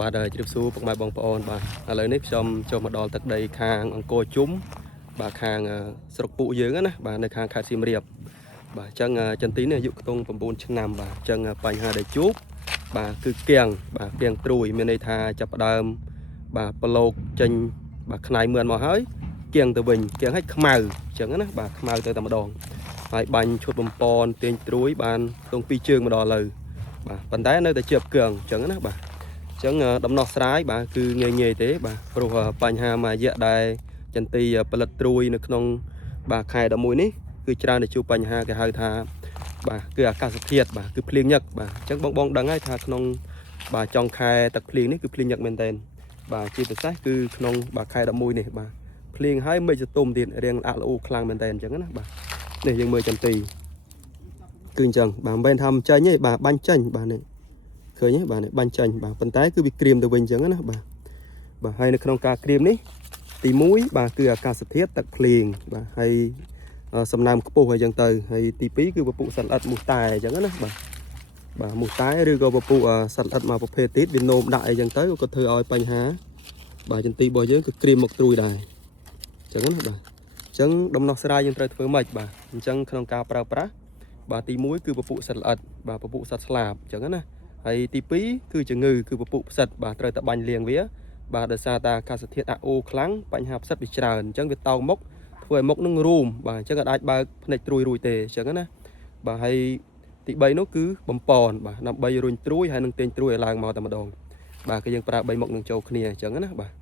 បាទជម្រាបសួរពុកម៉ែបងប្អូនបាទឥឡូវនេះខ្ញុំចូលមកដល់ទឹកដីខាងអង្គរជុំបាទខាងស្រុកពួកយើងណាបាទនៅខាងខេត្តសៀមរាបបាទអញ្ចឹងចន្ទីនេះអាយុខ្ទង់9ឆ្នាំបាទអញ្ចឹងបញ្ហាដែលជួបបាទគឺគៀងបាទគៀងត្រួយមានន័យថាចាប់ផ្ដើមបាទប្រឡូកចេញបាទខ្នាយមឿនមកហើយគៀងទៅវិញគៀងឲ្យខ្មៅអញ្ចឹងណាបាទខ្មៅទៅតែម្ដងហើយបាញ់ឈុតបំពន់ទាញត្រួយបានទង2ជើងមកដល់ឥឡូវបាទប៉ុន្តែនៅតែជាប់គៀងអញ្ចឹងណាបាទអញ្ចឹងដំណោះស្រាយបាទគឺងាយទេបាទព្រោះបញ្ហាមួយរយៈដែលចន្ទីផលិតត្រួយនៅក្នុងបាទខែ11នេះគឺច្រើនតែជួបបញ្ហាគេហៅថាបាទគឺអាកាសធាតុបាទគឺភ្លៀងញឹកបាទអញ្ចឹងបងដឹងហើយថាក្នុងបាទចុងខែទឹកភ្លៀងនេះគឺភ្លៀងញឹកមែនទែនបាទជាពិសេសគឺក្នុងបាទខែ11នេះបាទភ្លៀងហើយមេឃសតុំទៀតរៀងអាក់ល្អូខ្លាំងមែនទែនអញ្ចឹងណាបាទនេះយើងមើលចន្ទីគឺអញ្ចឹងបាទមិនមែនថាមិនចាញ់ទេបាទបាញ់ចាញ់បាទនេះឃើញទេបាទនេះបាញ់ចាញ់បាទប៉ុន្តែគឺវាក្រៀមទៅវិញអញ្ចឹងណាបាទហើយនៅក្នុងការក្រៀមនេះទី1បាទគឺអាកាសធាតុទឹកភ្លៀងបាទហើយសំណើមខ្ពស់អីចឹងទៅហើយទី2គឺពពុះសត្វល្អិតមូសតែអញ្ចឹងណាបាទមូសតែឬក៏ពពុះសត្វល្អិតមកប្រភេទទៀតវានោមដាក់អីចឹងទៅក៏ធ្វើឲ្យបញ្ហាបាទចន្ទីរបស់យើងគឺក្រៀមមកត្រួយដែរអញ្ចឹងណាបាទអញ្ចឹងដំណោះស្រាយយើងត្រូវធ្វើម៉េចបាទអញ្ចឹងក្នុងការប្រើប្រាស់បាទទី1គឺពពុះសត្វល្អិតបាទពពុះសត្វស្លាបអញ្ចឹងណាហើយទី2គឺជំងឺគឺពពុះផ្សិតបាទត្រូវតែបាញ់លាងវាបាទដោយសារតែអាកាសធាតុអាក់អូខ្លាំងបញ្ហាផ្សិតវាច្រើនអញ្ចឹងវាតោងមុខធ្វើឲ្យមុខនឹងរួមបាទអញ្ចឹងអាចបើកភ្នែកត្រួយរួចទេអញ្ចឹងណាបាទហើយទី3នោះគឺបំពន់បាទដើម្បីរុញត្រួយហើយនឹងទាញត្រួយឲ្យឡើងមកតែម្ដងបាទគឺយើងប្រើ3មុខនឹងចូលគ្នាអញ្ចឹងណាបាទ